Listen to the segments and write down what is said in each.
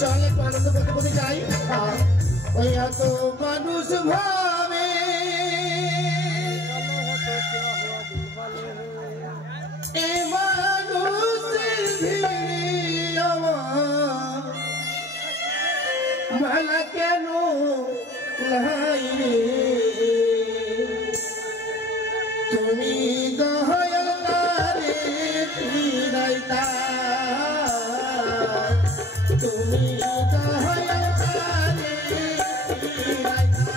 চল একটু আনন্দ করতে করতে যাই। ওই এত মানুষ ভাবে এ মানুষের ভিড়ে আমার মালা কেন লাই রে তুমি দয়ালারে ফিরাইতা তুমি দয়ালারে ফিরাইতা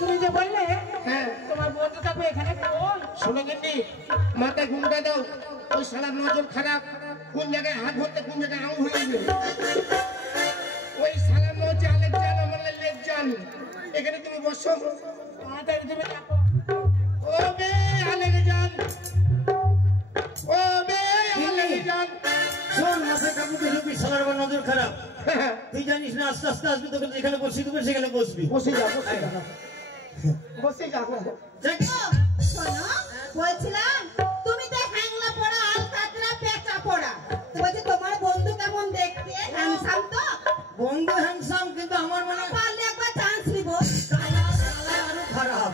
তুমি যে বললে তোমার বন্ধু থাকবে এখানে শোনো গিন্নি মাথায় ঘুমটা দাও ওই শালার নজর খারাপ কোন জায়গায় হাত ধরতে কোন জায়গায় আঙুল হয়ে ওই শালার নজর আলেক জান আমার লেগ জান এখানে তুমি বসো তাড়াতাড়ি তুমি দেখো ও বে আলেক জান ও বে আলেক জান শোন মাথায় কাপড় ঢুকবি শালার আবার নজর খারাপ তুই জানিস না আস্তে আস্তে আসবি তোকে যেখানে বসি দেবে সেখানে বসবি বসে যা বসে যা শোনো বলছিলাম তুমি তো হ্যাংলা পড়া আল কাতরা পেঁচা পড়া তো বলছি তোমার বন্ধু কেমন দেখতে হ্যান্ডসাম তো বন্ধু হ্যান্ডসাম কিন্তু আমার মনে হয় পারলে একবার চান্স নিব শালা আরো খারাপ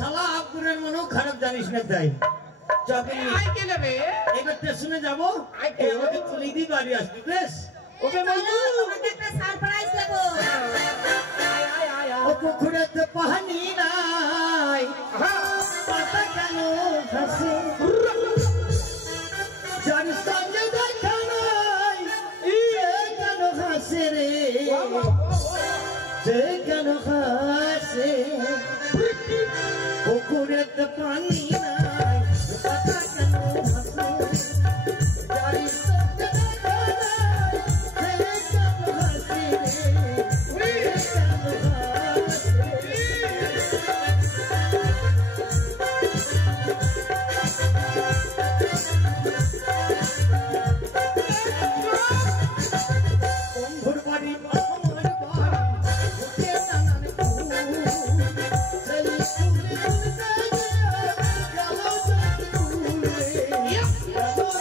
শালা আব্দুরের মনেও খারাপ জানিস না তাই চকে আই কে নেবে এবার স্টেশনে যাবো আমাকে তুলে দিয়ে বাড়ি আসবি বেশ ওকে বলবো তোমাকে একটা সারপ্রাইজ দেব ও পুকুরেতে পানি নাই পাতা কেন ভাসে যার সঙ্গে দেখা নাই সে কেন হাসে রে সে কেন হাসে পুকুরেতে পানি নাই পাতা কেন ভাসে যার সঙ্গে দেখা নাই সে কেন হাসে রে সে কেন বন্ধুর বাড়ি আমার বাড়ি ওকে নানান ফুল সেই ফুলে ফুলে গেল যাতে ফুলে গেল যাতে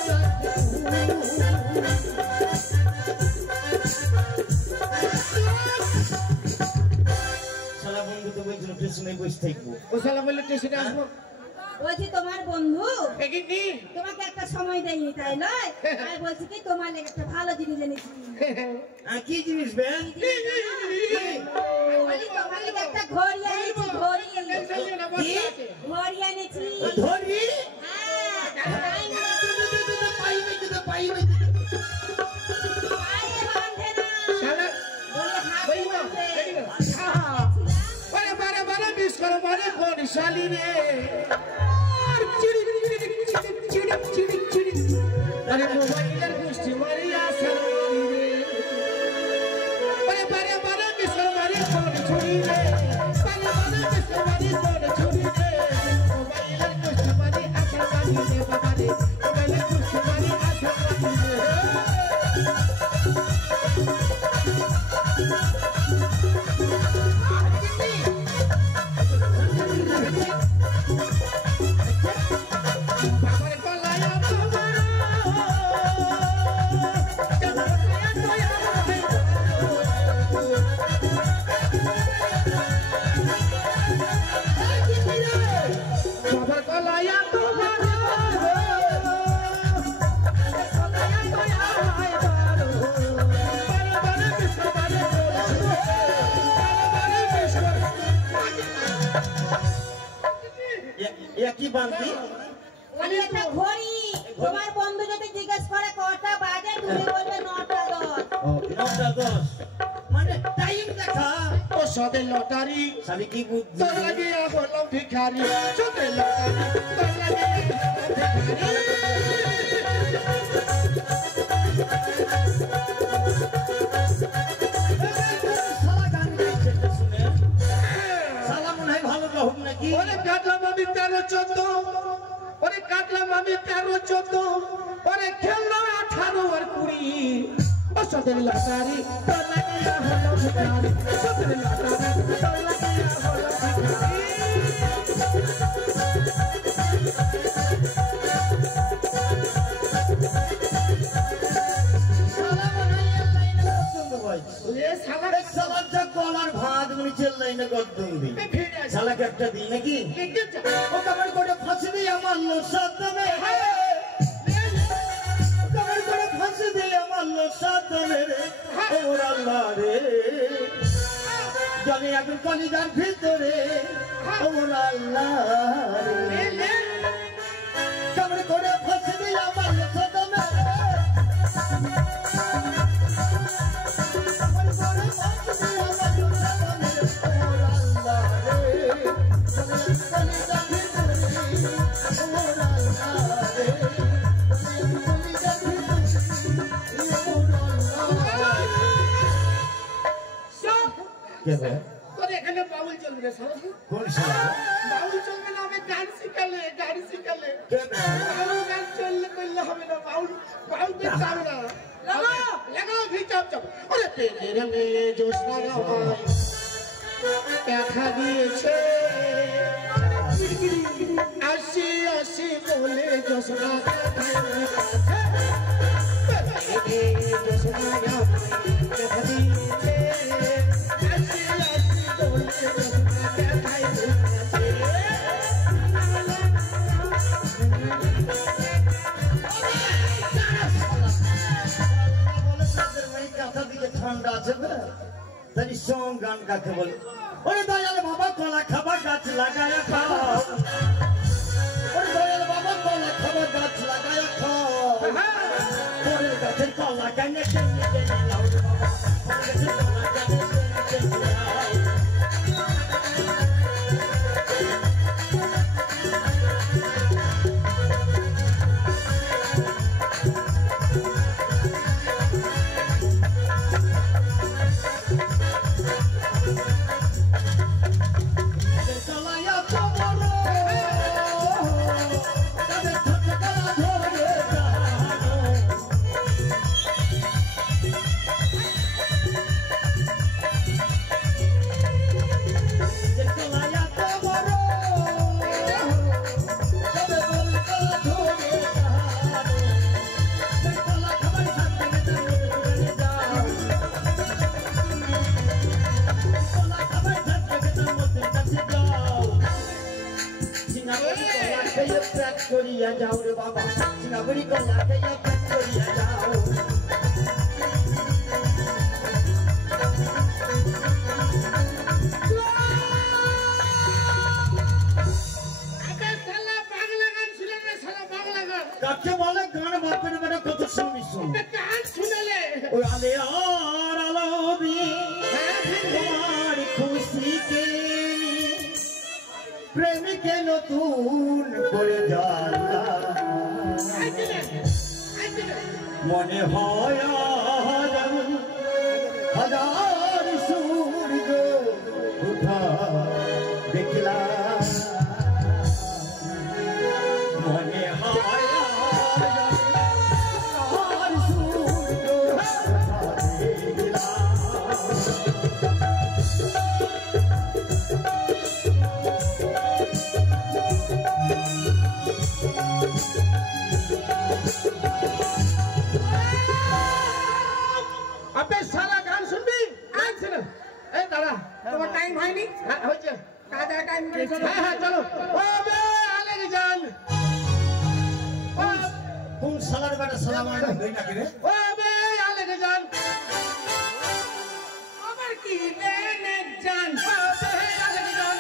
শালা বন্ধু তো বলছিল স্টেশনে বসে থাকবো ও শালা বললে স্টেশনে আসবো বলছি তোমার বন্ধু একি কি তোমাকে একটা সময় দেয়নি তাই নয় আমি বলছি কি তোমার লেগে একটা ভালো জিনিস এনেছি কি জিনিস বে বলি তোমার লেগে একটা ঘড়ি এনেছি ঘড়ি ঘড়ি এনেছি ধরি হ্যাঁ পাইবে তো পাইবে পায়ে বাঁধে না শালা বলে হাতে বইমা বাঁধে বারে বারে বারে মিস করো মানে কোন শালি রে আর চিড়ি চিড়ি চিড়ি চিড়ি আরে মোবাইলের গোষ্ঠী মারিয়া সারি রে বারে বারে বারে মিস করো মানে কোন ছুরি রে বারে বারে মিস করো মানে কোন ছুরি রে মোবাইলের গোষ্ঠী মারি আশা মারি রে বাবা রে মোবাইলের গোষ্ঠী মারি আশা মারি রে কি বান্তি আমি একটা ঘড়ি তোমার বন্ধু যদি জিজ্ঞেস করে কটা বাজে তুমি বলবে 9টা 10 9টা 10 মানে টাইম দেখা ও সবে লটারি শালি কি বুদ্ধি তোর লাগিয়া বললাম ভিখারি সবে লটারি তোর লাগিয়া শালা গান গাইছে শুনে শালা মনে হয় ভালো গাহুক নাকি ওরে কাটলাম আমি 13-14 ওরে কাটলাম আমি 13-14 ওরে খেললাম 18 আর 20 সতের লটারি তোর লাগিয়া হলো ভিখারি সতের লটারি তোর লাগিয়া হলো ভিখারি কলার ভাত নিচের লাইনে গদ্দুমবি শালাকে একটা দিই নাকি ও কবর করে ফাঁসি দিয়ে আমার লোসাদ দেবে কবর করে ফাঁসি দিয়ে আমার লোসাদ দেবে রে ওর আল্লাহ রে জানি এখন কলিজার ভিতরে ওর আল্লাহ রে কবর করে ফাঁসি দিয়ে আমার লোসাদ দেবে তোর এখানে বাউল চলবে না সারা কোন শালা বাউল চলবে না আমি গান শিখালে বাউল গান চললে করলে হবে না বাউল কে চাও না লাগাও ভি চাপ আরে তেরে মেয়ে জোসনা গায় দেখা দিয়েছে আসি বলে জোসনা জোসনা দেখা দিয়েছে ঠান্ডা আছে তাই সং গান কাকে বলে ওরে দয়াল বাবা কলা খাবা গাছ লাগায়া খাও ওরে দয়াল বাবা কলা খাবা গাছ লাগায়া খাও ওরে গাছের কলা কেনে লাউ বাবা গাছের কলা কেনে লাউ করিয়া যাও রে বাবা সিঙ্গাপুরি কলা খাইয়া পেট করিয়া যাও কাকে বলে গান বাপের বেটা কত শুনিস গান শুনলে ওই আলে আর আলো দিয়ে তোমার খুশিকে প্রেমিকে নতুন করে জ্বালা মনে হয় হাজার সূর্য উঠা দেখলাম মনে হয় হাজার সূর্য উঠা দেখলাম আপনি সারা গান শুনবি গান শুনো এই দাঁড়া তোমার টাইম হয়নি হয়েছে কাজের টাইম হ্যাঁ চলো ও বে আলেকে যান কোন সালার বেটা সালাম আলাইকুম দেই নাকি রে ও বে আলেকে যান আবার কি নে যান ও বে আলেকে যান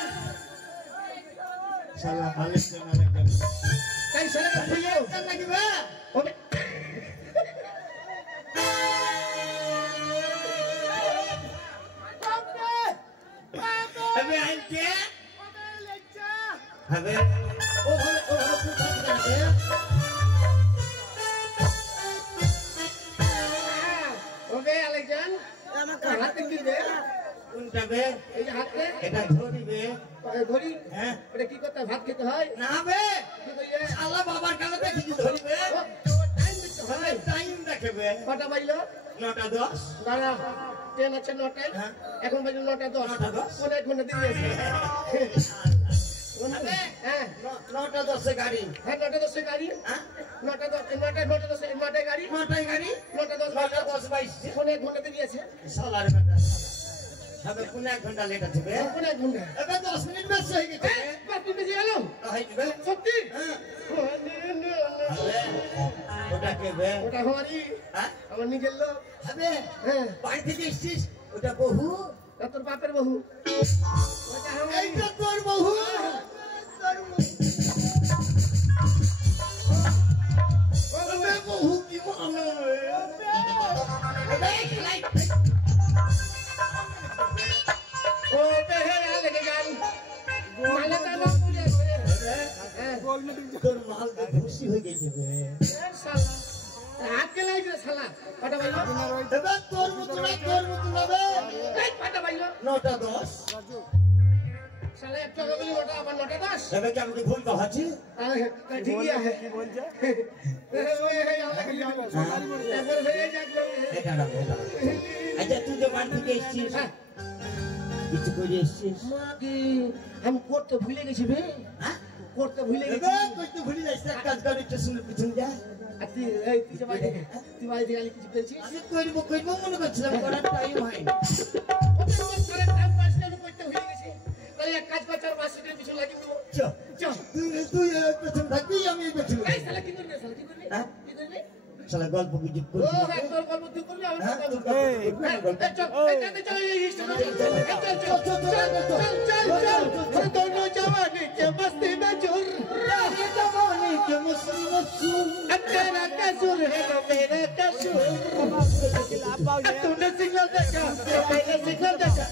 সালাম আলাইকুম কাই সারা কইও কেন নাকি বে ও বে হবে আইছে হবে ও পুছতে ওকে আলেকজান আমাকে হাতে কি দে কোনটা বে এই হাতে এটা ধরি বে ধরি হ্যাঁ এটা কি করতে ভাত খেতে হয় না বে কি কইয়ে শালা বাবার কাছে দেখি ধরি বে টাইম দিতে হয় টাইম দেখ খেবে কটা বাজলো 9:10 দাঁড়া ট্রেন আছে 9টায় হ্যাঁ। এখন বাজলো 9:10 9:10 কোন 1 ঘন্টা দেরি আছে হ্যাঁ 9:10 গাড়ি হ্যাঁ 9:10 গাড়ি হ্যাঁ 9:10 গাড়ি 9টায় গাড়ি 9:10 বাইশে কোন 1 ঘন্টা দেরি আছে সালার বেটা হবে কোন 1 ঘন্টা লেট আছে বে কোন 1 ঘন্টা এবার 10 মিনিট বেশি হয়ে গেছে বাস বেজে গেল হই যাবে সত্যি ওটা কে বে ওটা হমারি হ্যাঁ আমার নিজের লোক হবে হ্যাঁ বাড়ি থেকে এসেছিস ওটা বহু তা তোর বাপের বহু ওটা হমারি এইটা তোর বহু তোর বহু কি মানে ও বেহেরা লেগে গান মালে তা না বলে তোর মাল খুশি হয়ে গেছে বে শালা হাত কে লাগছে শালা কটা বাইলো এবার তোর মতন হবে এই কটা বাইলো 9:10 শালা একটা বলি ওটা আবার 9:10 এবার কি আমি ভুল কহাছি ঠিকই আছে কি বলছে একবার হয়ে যাক এটা না বলা আচ্ছা তুই তো বাড়ি থেকে এসেছিস কিছু করে এসেছিস মাকে আমি করতে ভুলে গেছি বে হ্যাঁ করতে ভুলে গেছি এবার করতে ভুলি যাস এক কাজ করে স্টেশনের পিছন যা আর তুই তুই বাড়ি থেকে আলি কিছু পেয়েছিস আমি করবো মনে করছিলাম করার টাইম হয় না এক কাজ করছে আর বাসের পিছন লাগিয়ে দেবো চ তুই পেছন থাকবি আমি পেছন এই শালা কি করবি শালা কি করবি হ্যাঁ? কি করবি শালা গল্প গুজব ও করবি হ্যাঁ তোর গল্প তুই করবি আমি হ্যাঁ? তোর গল্প এই, করবো। এই, চল এই চল এই স্টেশনে চল दोनों जवानी के मस्ती में चूर जवानी के मस्ती में चूर अब तेरा कसूर है वो मेरा कसूर तूने सिग्नल देखा मैंने सिग्नल देखा